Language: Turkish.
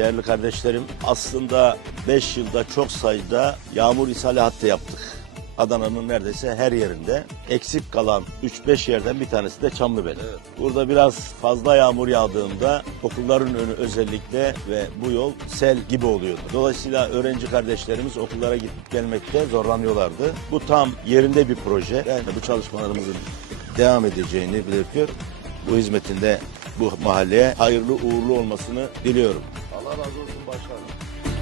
değerli kardeşlerim. Aslında 5 yılda çok sayıda yağmur ishali hattı yaptık. Adana'nın neredeyse her yerinde. Eksik kalan 3-5 yerden bir tanesi de Çamlıbel. Burada biraz fazla yağmur yağdığında okulların önü özellikle ve bu yol sel gibi oluyordu. Dolayısıyla öğrenci kardeşlerimiz okullara gidip gelmekte zorlanıyorlardı. Bu tam yerinde bir proje. Yani bu çalışmalarımızın devam edeceğini belirtiyor. Bu hizmetinde bu mahalleye hayırlı uğurlu olmasını diliyorum. Allah razı olsun başkanım.